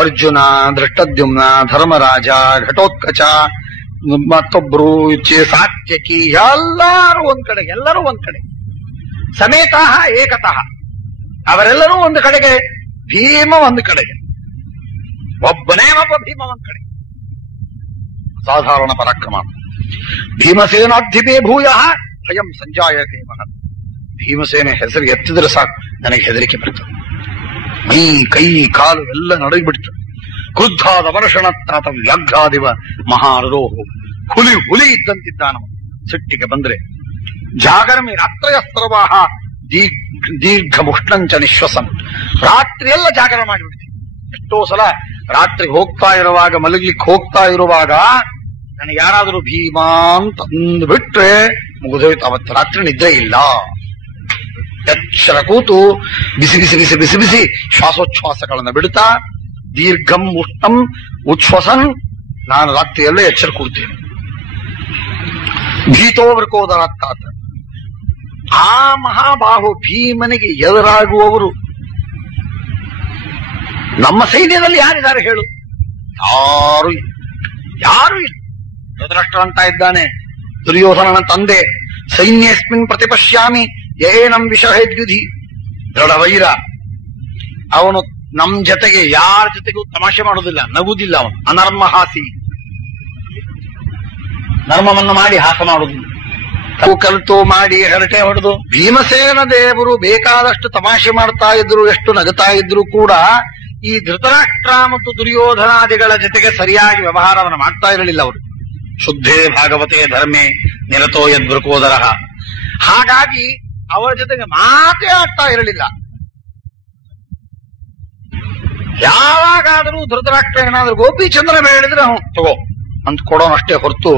ಅರ್ಜುನ, ಧೃಷ್ಟದ್ಯುಮ್ನ, ಧರ್ಮರಾಜ, ಘಟೋತ್ಕಚ, ಮತ್ತೊಬ್ರು ಸಾತ್ಯಕಿ, ಎಲ್ಲರೂ ಒಂದ್ ಕಡೆ ಸಮೇತಃ ಏಕತಃ ಅವರೆಲ್ಲರೂ ಒಂದು ಕಡೆಗೆ, ಭೀಮ ಒಂದು ಕಡೆಗೆ, ಒಬ್ಬ ಭೀಮ ಒಂದ್ ಕಡೆ. ಸಾಧಾರಣ ಪರಾಕ್ರಮ. ಭೀಮಸೇನಾಧಿಪೇ ಭೂಯ ಭಯಂ ಸಂಜಾಯತೆ ಮಹತ್. ಭೀಮಸೇನೆ ಹೆಸರು ಎತ್ತಿದ್ರೆ ಸಾಕು ನನಗೆ ಹೆದರಿಕೆ ಬರ್ತದೆ. ಮೈ ಕೈ ಕಾಲು ಎಲ್ಲ ನಡಗಿಬಿಡ್ತದೆ. ಕ್ರುದ್ಧಾದ ವರ್ಷಣತ್ತಾತ ವ್ಯಾಘ್ರಾದಿವ ಮಹಾರೋಹು. ಹುಲಿ ಇದ್ದಂತಿದ್ದಾನ ಸಿಟ್ಟಿಗೆ ಬಂದ್ರೆ. ಜಾಗರಮಿ ರಾತ್ರಯಸ್ತ್ರವಾಹ ದೀರ್ಘ ಮುಷ್ಣಂಚ ನಿಶ್ವಸನ್. ರಾತ್ರಿ ಎಲ್ಲ ಜಾಗರ ಮಾಡಿಬಿಡ್ತೀನಿ. ಎಷ್ಟೋ ಸಲ ರಾತ್ರಿಗೆ ಹೋಗ್ತಾ ಇರುವಾಗ, ಮಲಗ್ಲಿಕ್ಕೆ ಹೋಗ್ತಾ ಇರುವಾಗ ನನಗೆ ಯಾರಾದರೂ ಭೀಮಾ ಅಂತ ಅಂದ್ಬಿಟ್ರೆ ಮುಗಿದೋಯ್ತು. ಅವತ್ತು ರಾತ್ರಿ ನಿದ್ರೆ ಇಲ್ಲ. ಎಚ್ಚರ ಕೂತು ಬಿಸಿ ಬಿಸಿ ಬಿಸಿ ಬಿಸಿ ಬಿಸಿ ಶ್ವಾಸೋಚ್ಛ್ವಾಸಗಳನ್ನು ಬಿಡುತ್ತಾ ದೀರ್ಘಂ ಉಷ್ಣಂ ಉಚ್ಛ್ವಸನ್ ನಾನು ರಾತ್ರಿಯಲ್ಲೇ ಎಚ್ಚರ ಕೂಡ್ತೇನೆ. ಭೀತೋವೃಕೋದರಾತ್ತಾತ. ಆ ಮಹಾಬಾಹು ಭೀಮನಿಗೆ ಎದುರಾಗುವವರು ನಮ್ಮ ಸೈನ್ಯದಲ್ಲಿ ಯಾರಿದ್ದಾರೆ ಹೇಳು? ಯಾರು ಇಲ್ಲ. ಧೃತರಾಷ್ಟ್ರ ಅಂತ ಇದ್ದಾನೆ, ದುರ್ಯೋಧನನ ತಂದೆ. ಸೈನ್ಯಸ್ಮಿನ್ ಪ್ರತಿಪಶ್ಯಾಮಿ ಏನಂ ವಿಷಹೇದ್ಯುಧಿ. ದೃಢವೈರ. ಅವನು ನಮ್ ಜೊತೆಗೆ ಯಾರ ಜೊತೆಗೂ ತಮಾಷೆ ಮಾಡೋದಿಲ್ಲ, ನಗುವುದಿಲ್ಲ. ಅವನು ಅನರ್ಮಹಾಸಿ. ನರ್ಮವನ್ನು ಮಾಡಿ ಹಾಸ ಮಾಡುವುದಿಲ್ಲ. ಕಲಿತು ಮಾಡಿ ಹರಟೆ ಹೊಡೆದು. ಭೀಮಸೇನ ದೇವರು ಬೇಕಾದಷ್ಟು ತಮಾಷೆ ಮಾಡ್ತಾ ಇದ್ರು, ಎಷ್ಟು ನಗುತ್ತಾ ಇದ್ರು ಕೂಡ ಈ ಧೃತರಾಷ್ಟ್ರ ಮತ್ತು ದುರ್ಯೋಧನಾದಿಗಳ ಜೊತೆಗೆ ಸರಿಯಾಗಿ ವ್ಯವಹಾರವನ್ನು ಮಾಡ್ತಾ ಇರಲಿಲ್ಲ ಅವರು. ಶುದ್ಧೇ ಭಾಗವತೆ ಧರ್ಮೇ ನಿರತೋ ಯದ್ವೃಕೋದರ. ಹಾಗಾಗಿ ಅವರ ಜೊತೆಗೆ ಮಾತೇ ಆಡ್ತಾ ಇರಲಿಲ್ಲ. ಯಾವಾಗಾದರೂ ಧೃತರಾಷ್ಟ್ರ ಏನಾದ್ರೂ ಗೋಪಿಚಂದ್ರ ಹೇಳಿದ್ರೆ ತಗೋ ಅಂತ ಕೊಡೋನಷ್ಟೇ ಹೊರತು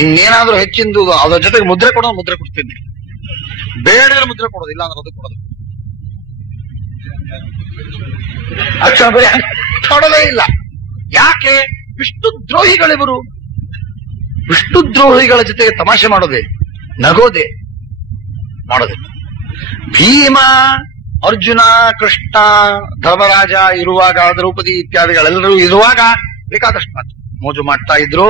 ಇನ್ನೇನಾದ್ರೂ ಹೆಚ್ಚಿಂದು ಅದರ ಜೊತೆಗೆ ಮುದ್ರೆ ಕೊಡ್ತೀನಿ. ಬೇಡಿದ್ರೆ ಮುದ್ರೆ ಕೊಡೋದಿಲ್ಲ ಅಂದ್ರೆ ಅದು ಕೊಡೋದು. ಅಕ್ಷರ ಕೊಡೋದೇ ಇಲ್ಲ. ಯಾಕೆ? ವಿಷ್ಣು ದ್ರೋಹಿಗಳಿವರು. ವಿಷ್ಣು ದ್ರೋಹಿಗಳ ಜೊತೆಗೆ ತಮಾಷೆ ಮಾಡೋದೇ, ನಗೋದೆ ಮಾಡೋದಿಲ್ಲ. ಭೀಮ, ಅರ್ಜುನ, ಕೃಷ್ಣ, ಧರ್ಮರಾಜ ಇರುವಾಗ, ದ್ರೌಪದಿ ಇತ್ಯಾದಿಗಳೆಲ್ಲರೂ ಇರುವಾಗ ಬೇಕಾದಷ್ಟು ಮಾತು ಮೋಜು ಮಾಡ್ತಾ ಇದ್ರು.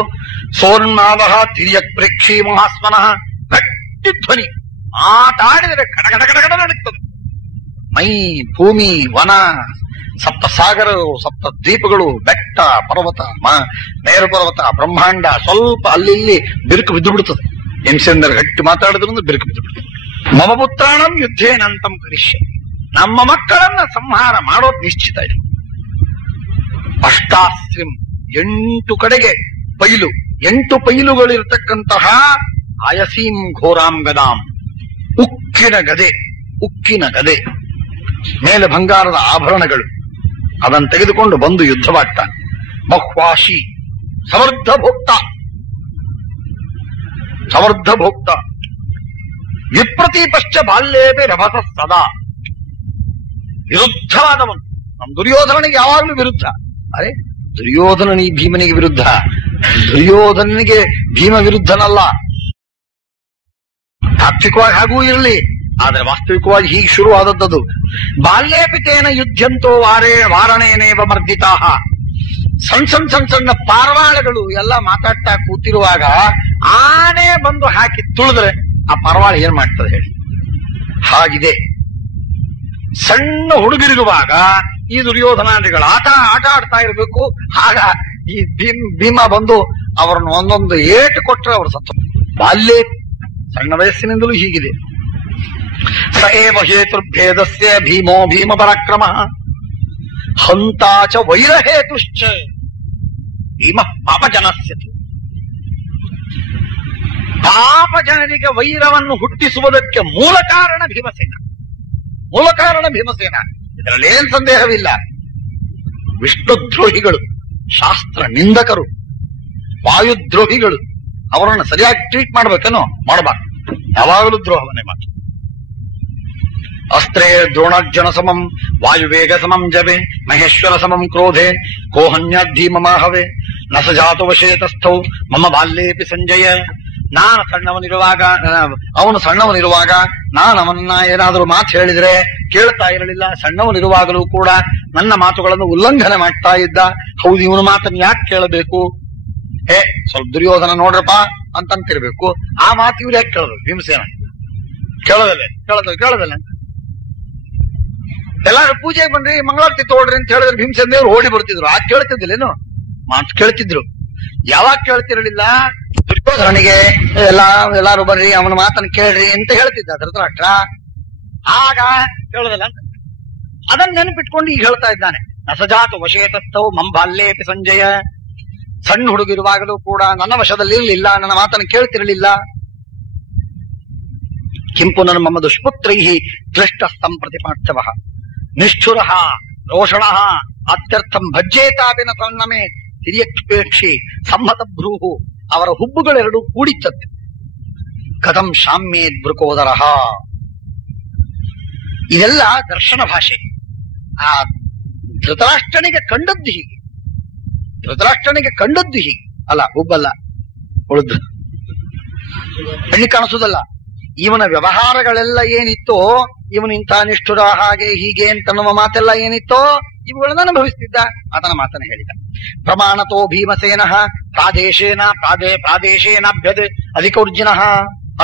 ಸೋನ್ಮಾದಃ ತಿರ್ಯಕ್ ಪ್ರೇಕ್ಷಿ ಮಹಾಸ್ಮನಃ. ಗಟ್ಟಿ ಧ್ವನಿ ಮಾತಾಡಿದರೆ ಕಡಗಡ ನಡುತ್ತದೆ. ಮೈ, ಭೂಮಿ, ವನ, ಸಪ್ತ ಸಾಗರಗಳು, ಸಪ್ತ ದ್ವೀಪಗಳು, ಬೆಟ್ಟ, ಪರ್ವತ, ಮೇರು ಪರ್ವತ, ಬ್ರಹ್ಮಾಂಡ ಸ್ವಲ್ಪ ಅಲ್ಲಿ ಇಲ್ಲಿ ಬಿರುಕು ಬಿದ್ದು ಬಿಡುತ್ತದೆ. ಹಿಂಸೆಂದರೆ ಗಟ್ಟಿ ಮಾತಾಡಿದ್ರು ಬಿರುಕು ಬಿದ್ದು ಬಿಡುತ್ತದೆ. ಮಮ ಪುತ್ರಾಣಂ ಯುದ್ಧೇನಂತಂ ಕರಿಷ್ಯ. ನಮ್ಮ ಮಕ್ಕಳನ್ನ ಸಂಹಾರ ಮಾಡೋದು ನಿಶ್ಚಿತ ಇದೆ. ಅಷ್ಟಾಸ್ತ್ರಿಂ 8 ಕಡೆಗೆ ಪೈಲು, 8 ಪೈಲುಗಳಿರ್ತಕ್ಕಂತಹ ಆಯಸೀಂ ಘೋರಾಂ ಗದಾಂ. ಉಕ್ಕಿನ ಗದೆ ಮೇಲೆ ಬಂಗಾರದ ಆಭರಣಗಳು, ಅದನ್ನು ತೆಗೆದುಕೊಂಡು ಬಂದು ಯುದ್ಧ ಮಾಡ್ತಾನೆ. ಬಹ್ವಾಶಿ ಸಮರ್ಥ ಭೋಕ್ತ ವಿಪ್ರತೀಪಶ್ಚ ಬಾಲ್ಯೇಪಿ ರಭಸ ಸದಾ. ವಿರುದ್ಧವಾದವನು. ನಮ್ಮ ದುರ್ಯೋಧನನಿಗೆ ಯಾವಾಗಲೂ ವಿರುದ್ಧ. ಅರೆ, ದುರ್ಯೋಧನನಿಗೆ ಭೀಮನಿಗೆ ವಿರುದ್ಧ, ದುರ್ಯೋಧನನಿಗೆ ಭೀಮ ವಿರುದ್ಧನಲ್ಲ. ತಾತ್ವಿಕವಾಗಿ ಹಾಗೂ ಇರಲಿ, ಆದರೆ ವಾಸ್ತವಿಕವಾಗಿ ಹೀಗೆ ಶುರುವಾದದ್ದು. ಬಾಲ್ಯೇಪಿತೇನ ಯುದ್ಧಂತೋ ವಾರಣೇನೇವ ಮರ್ದಿತಾ. ಸಣ್ಣ ಪಾರವಾಳಗಳು ಎಲ್ಲ ಮಾತಾಡ್ತಾ ಕೂತಿರುವಾಗ ಆನೆ ಬಂದು ಹಾಕಿ ತುಳಿದ್ರೆ ಆ ಪಾರವಾಳ ಏನ್ ಮಾಡ್ತದೆ ಹೇಳಿ? ಹಾಗಿದೆ. ಸಣ್ಣ ಹುಡುಗರಿರುವಾಗ ಈ ದುರ್ಯೋಧನಾದಿಗಳು ಆಟ ಆಡ್ತಾ ಇರಬೇಕು. ಆಗ ಈ ಭೀಮ ಬಂದು ಅವರನ್ನು ಒಂದೊಂದು ಏಟು ಕೊಟ್ಟರೆ ಅವರು ಸತ್ತು. ಬಾಲ್ಯ ಸಣ್ಣ ವಯಸ್ಸಿನಿಂದಲೂ ಹೀಗಿದೆ. ಸ ಏವ ಹೇತುರ್ಭೇದಸ್ಯ ಭೀಮೋ ಭೀಮ ಪರಾಕ್ರಮ ಹಂತಾಚ ವೈರಹೇತುಶ್ಚ ಭೀಮ ಪಾಪಜನಸ್ಯತು. ಪಾಪಜನರಿಗೆ ವೈರವನ್ನು ಹುಟ್ಟಿಸುವುದಕ್ಕೆ ಮೂಲ ಕಾರಣ ಭೀಮಸೇನ. ಇದರಲ್ಲೇನ್ ಸಂದೇಹವಿಲ್ಲ. ವಿಷ್ಣುದ್ರೋಹಿಗಳು, ಶಾಸ್ತ್ರ ನಿಂದಕರು, ವಾಯುದ್ರೋಹಿಗಳು, ಅವರನ್ನು ಸರಿಯಾಗಿ ಟ್ರೀಟ್ ಮಾಡ್ಬೇಕೇನೋ ಮಾಡಬಾರ್ದು. ಯಾವಾಗಲೂ ದ್ರೋಹವನ್ನೇ ಮಾತು. ಅಸ್ತ್ರೇ ದ್ರೋಣಾರ್ಜುನ ಸಮಂ ವಾಯುವೇಗ ಸಮಂ ಜವೆ ಮಹೇಶ್ವರ ಸಮಂ ಕ್ರೋಧೆ ಕೋಹನ್ಯಾಧೀ ಮಮಾಹವೆ ನ ಸ ಜಾತು ವಶೇತಸ್ಥೌ ಮಮ ಬಾಲ್ಯೇಪಿ ಸಂಜಯ. ನಾನು ಸಣ್ಣವನಿರುವಾಗ, ಅವನು ಸಣ್ಣವನಿರುವಾಗ ನಾನು ಅವನನ್ನ ಏನಾದರೂ ಮಾತು ಹೇಳಿದ್ರೆ ಕೇಳ್ತಾ ಇರಲಿಲ್ಲ. ಸಣ್ಣವನಿರುವಾಗಲೂ ಕೂಡ ನನ್ನ ಮಾತುಗಳನ್ನು ಉಲ್ಲಂಘನೆ ಮಾಡ್ತಾ ಇದ್ದ. ಹೌದು, ಇವನ ಮಾತನ್ನು ಯಾಕೆ ಕೇಳಬೇಕು? ಸ್ವಲ್ಪ ದುರ್ಯೋಧನ ನೋಡ್ರಪ್ಪ ಅಂತಂತಿರ್ಬೇಕು. ಆ ಮಾತು ಇವ್ರು ಯಾಕೆ ಕೇಳೋದು? ಭೀಮಸೇನ ಕೇಳದಲ್ಲ. ಎಲ್ಲಾರು ಪೂಜೆಗೆ ಬನ್ರಿ, ಮಂಗಳಾರತಿ ತೋಡ್ರಿ ಅಂತ ಹೇಳಿದ್ರೆ ಭೀಮಸೇನ ದೇವ್ರು ಓಡಿ ಬರ್ತಿದ್ರು. ಆಗ ಕೇಳ್ತಿದ್ದಿಲ್ಲೇನು? ಮಾತು ಕೇಳ್ತಿದ್ರು. ಯಾವಾಗ ಕೇಳ್ತಿರಲಿಲ್ಲ? ದುರ್ಯೋಧನಿಗೆ ಎಲ್ಲಾರು ಬರ್ರಿ, ಅವನ ಮಾತನ್ನು ಕೇಳ್ರಿ ಅಂತ ಹೇಳ್ತಿದ್ದ ಧೃತರಾಷ್ಟ್ರ. ಆಗ ಹೇಳೋದಲ್ಲ ಅಂತ ಅದನ್ನ ನೆನಪಿಟ್ಕೊಂಡು ಈಗ ಹೇಳ್ತಾ ಇದ್ದಾನೆ. ನಸಜಾತು ವಶೇತಸ್ಥವು ಮಂಬಾಲ್ಲೇಪಿ ಸಂಜಯ. ಸಣ್ಣ ಹುಡುಗಿರುವಾಗಲೂ ಕೂಡ ನನ್ನ ವಶದಲ್ಲಿ ಇರಲಿಲ್ಲ, ನನ್ನ ಮಾತನ್ನು ಕೇಳ್ತಿರಲಿಲ್ಲ. ಕಿಂಪು ನನ್ನ ಮಮ್ಮ ದುಷ್ಪುತ್ರೈ ದೃಷ್ಟಸ್ಥಂ ಪ್ರತಿಪಾರ್ಥವ ನಿಷ್ಠುರ ರೋಷಣ ಅತ್ಯರ್ಥಂ ಭಜ್ಜೇತಾಪಿನ ಸನ್ನಮೇ ಹಿರಿಯಕ್ಷೇಕ್ಷಿ ಸಮ್ಮತ ಭ್ರೂಹು. ಅವರ ಹುಬ್ಬುಗಳೆರಡು ಕೂಡಿತ್ತಂತೆ. ಕಥಂ ಶಾಮ್ಯೇದ್ ಬೃಕೋದರ. ಇದೆಲ್ಲ ದರ್ಶನ ಭಾಷೆ. ಆ ಧೃತರಾಷ್ಟ್ರನಿಗೆ ಕಂಡದ್ದು ಹೀಗೆ. ಅಲ್ಲ, ಹುಬ್ಬಲ್ಲ, ಉಳಿದು ಕಣ್ಣಿಗೆ ಕಾಣಿಸೋದಲ್ಲ. ಇವನ ವ್ಯವಹಾರಗಳೆಲ್ಲ ಏನಿತ್ತೋ, ಇವನು ಇಂಥ ನಿಷ್ಠುರ ಹಾಗೆ ಹೀಗೆ ಅಂತ ನಮ್ಮ ಮಾತೆಲ್ಲ ಏನಿತ್ತೋ ಇವುಗಳನ್ನು ಅನುಭವಿಸ್ತಿದ್ದ. ಅದನ್ನ ಮಾತನ್ನ ಹೇಳಿದ. ಪ್ರಮಾಣತೋ ಭೀಮಸೇನ ಪ್ರಾದೇಶೇನಾಭ್ಯದೆ ಅಧಿಕೌರ್ಜಿನ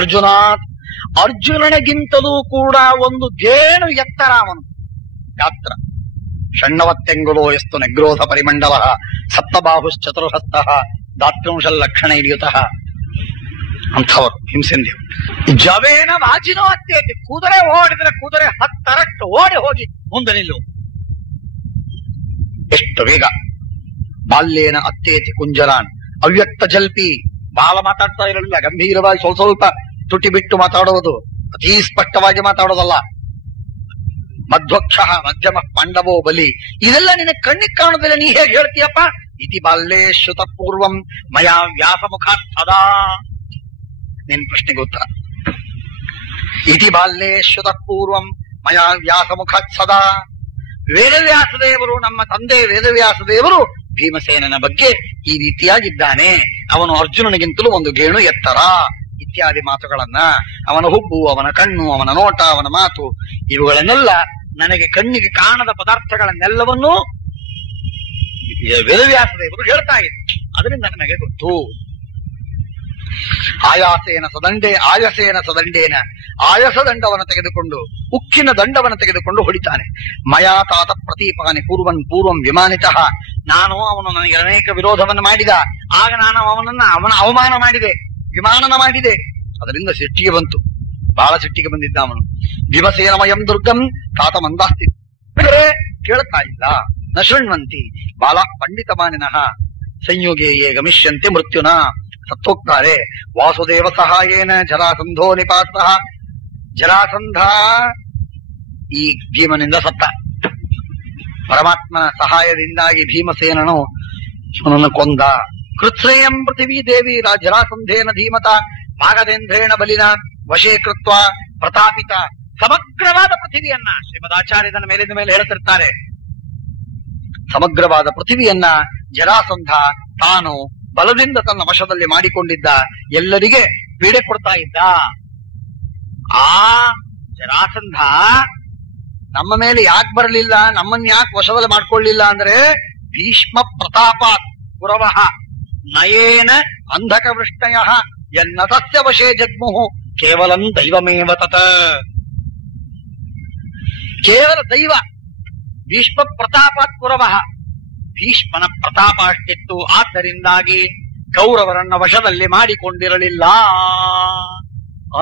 ಅರ್ಜುನಾತ್. ಅರ್ಜುನನಿಗಿಂತಲೂ ಕೂಡ ಒಂದು ಗೇಣು ಎತ್ತರ ಅವನು. ಗಾತ್ರ ಷಣ್ಣವತ್ತೆಂಗುಲೋ ಎಸ್ತು ನೆಗ್ರೋಧ ಪರಿಮಂಡಲ ಸಪ್ತಬಾಹುಶ್ಚತುರ್ಹಸ್ತ ದಾತ್ರಿಂಶಲ್ಲಕ್ಷಣ ಇಡಿಯುತಃ. ಅಂಥವರು ಹಿಂಸೆಂದೇವ್. ಜವೇನ ವಾಚಿನೋ ಅತ್ಯೇತಿ. ಕುದುರೆ ಓಡಿದ್ರೆ ಕುದುರೆ 10 ಓಡಿ ಹೋಗಿ ಮುಂದೆ ನಿಲ್ಲು. ಎಷ್ಟು ವೇಗ. ಬಾಲ್ಯೇನ ಅತ್ಯೇತಿ ಕುಂಜರಾನ್. ಅವ್ಯಕ್ತ ಜಲ್ಪಿ. ಬಾಲ ಮಾತಾಡ್ತಾ ಇರಲಿಲ್ಲ, ಗಂಭೀರವಾಗಿ ಸ್ವಲ್ಪ ತುಟಿ ಬಿಟ್ಟು ಮಾತಾಡುವುದು, ಅತೀ ಸ್ಪಷ್ಟವಾಗಿ ಮಾತಾಡೋದಲ್ಲ. ಮಧ್ವಕ್ಷ ಮಧ್ಯಮ ಪಾಂಡವೋ ಬಲಿ. ಇದೆಲ್ಲ ನಿನ್ನ ಕಣ್ಣಿಗೆ ಕಾಣುದಿಲ್ಲ, ನೀ ಹೇಗೆ ಹೇಳ್ತೀಯಪ್ಪ? ಇತಿ ಬಾಲ್ಯೇ ಶ್ರುತ ಪೂರ್ವಂ ಮಯಾ ವ್ಯಾಸ ಮುಖ ಸದಾ. ನಿನ್ ಪ್ರಶ್ನೆಗೆ ಉತ್ತರ. ಇತಿ ಬಾಲ್ಯೇ ಶ್ರುತ ಪೂರ್ವಂ ಮಯಾ ವ್ಯಾಸ ಮುಖ ಸದಾ. ವೇದವ್ಯಾಸದೇವರು, ನಮ್ಮ ತಂದೆ ವೇದವ್ಯಾಸದೇವರು ಭೀಮಸೇನನ ಬಗ್ಗೆ ಈ ರೀತಿಯಾಗಿದ್ದಾನೆ. ಅವನು ಅರ್ಜುನನಿಗಿಂತಲೂ ಒಂದು ಗೇಣು ಎತ್ತರ ಇತ್ಯಾದಿ ಮಾತುಗಳನ್ನ, ಅವನ ಹುಬ್ಬು, ಅವನ ಕಣ್ಣು, ಅವನ ನೋಟ, ಅವನ ಮಾತು, ಇವುಗಳನ್ನೆಲ್ಲ ನನಗೆ ಕಣ್ಣಿಗೆ ಕಾಣದ ಪದಾರ್ಥಗಳನ್ನೆಲ್ಲವನ್ನೂ ವೇದವ್ಯಾಸದೇವರು ಹೇಳ್ತಾ ಇದ್ರು. ಅದರಿಂದ ನನಗೆ ಗೊತ್ತು. ಆಯಸೇನ ಸದಂಡೇನ ಆಯಸದಂಡವನ್ನು ತೆಗೆದುಕೊಂಡು, ಉಕ್ಕಿನ ದಂಡವನ್ನು ತೆಗೆದುಕೊಂಡು ಹೊಡಿತಾನೆ. ಮಯಾ ತಾತ ಪ್ರತೀಪಾನಿ ಪೂರ್ವಂ ವಿಮಾನಿತಃ. ಅವನು ನನಗೆ ಅನೇಕ ವಿರೋಧವನ್ನು ಮಾಡಿದ. ಆಗ ನಾನು ಅವನ ಅವಮಾನ ಮಾಡಿದೆ, ವಿಮಾನನ ಮಾಡಿದೆ. ಅದರಿಂದ ಸಿಟ್ಟಿಗೆ ಬಂತು, ಬಹಳ ಸಿಟ್ಟಿಗೆ ಬಂದಿದ್ದ ಅವನು. ಭೀಮಸೇನಮಯಂ ದುರ್ಗಂ ತಾತ ಮಂದಾಸ್ತಿ. ಕೇಳ್ತಾ ಇಲ್ಲ. ನ ಶೃಣ್ವಂತಿ ಬಾಲ ಪಂಡಿತಮಾನಿನಃ ಸಂಯೋಗೇ ಗಮಿಷ್ಯಂತೆ ಮೃತ್ಯುನ. ಸತ್ತೋಗ್ತಾರೆ. ವಾಸುದೇವ ಸಹಾಯೇನ ಜರಾಸಂಧೋ ನಿಪಾತ. ಜರಾಸಂಧ ಈ ಭೀಮನಿಂದ ಸತ್ತ. ಪರಮಾತ್ಮನ ಸಹಾಯದಿಂದಾಗಿ ಭೀಮಸೇನನು ಅವನನ್ನು ಕೊಂದ. ಕೃತ್ಸೇಯಂ ಪೃಥಿವೀ ದೇವಿ ಜರಾಸಂಧೇನ ಧೀಮತ ಮಾಗಧೇಂದ್ರೇಣ ಬಲಿನ ವಶೇ ಕೃತ್ವ ಪ್ರತಾಪಿತ. ಸಮಗ್ರವಾದ ಪೃಥಿವಿಯನ್ನ ಶ್ರೀಮದಾಚಾರ್ಯನ ಮೇಲಿನ ಮೇಲೆ ಹೇಳ್ತಿರ್ತಾರೆ. ಸಮಗ್ರವಾದ ಪೃಥಿವಿಯನ್ನ ಜರಾಸಂಧ ತಾನು ಬಲದಿಂದ ತನ್ನ ವಶದಲ್ಲಿ ಮಾಡಿಕೊಂಡಿದ್ದ. ಎಲ್ಲರಿಗೆ ಪೀಡೆ ಕೊಡ್ತಾ ಇದ್ದ. ಆ ಜರಾಸಂಧ ನಮ್ಮ ಮೇಲೆ ಯಾಕೆ ಬರಲಿಲ್ಲ, ನಮ್ಮನ್ನ ಯಾಕೆ ವಶದಲ್ಲಿ ಮಾಡ್ಕೊಳ್ಳಿಲ್ಲ ಅಂದ್ರೆ ಭೀಷ್ಮ ಪ್ರತಾಪ ಪುರವಃ ನಯೇನ ಅಂಧಕ ವೃಷ್ಟಯ ಎನ್ನತಸ್ಯ ವಶೇ ಜಗ್ಮುಹು ಕೇವಲಂ ದೈವಮೇವ ತತ. ಕೇವಲ ದೈವ. ಭೀಷ್ಮ ಪ್ರತಾಪಾತ್ ಪುರವಃ. ಭೀಷ್ಮನ ಪ್ರತಾಪ ಅಷ್ಟಿತ್ತು. ಆದ್ದರಿಂದಾಗಿ ಕೌರವರನ್ನ ವಶದಲ್ಲಿ ಮಾಡಿಕೊಂಡಿರಲಿಲ್ಲ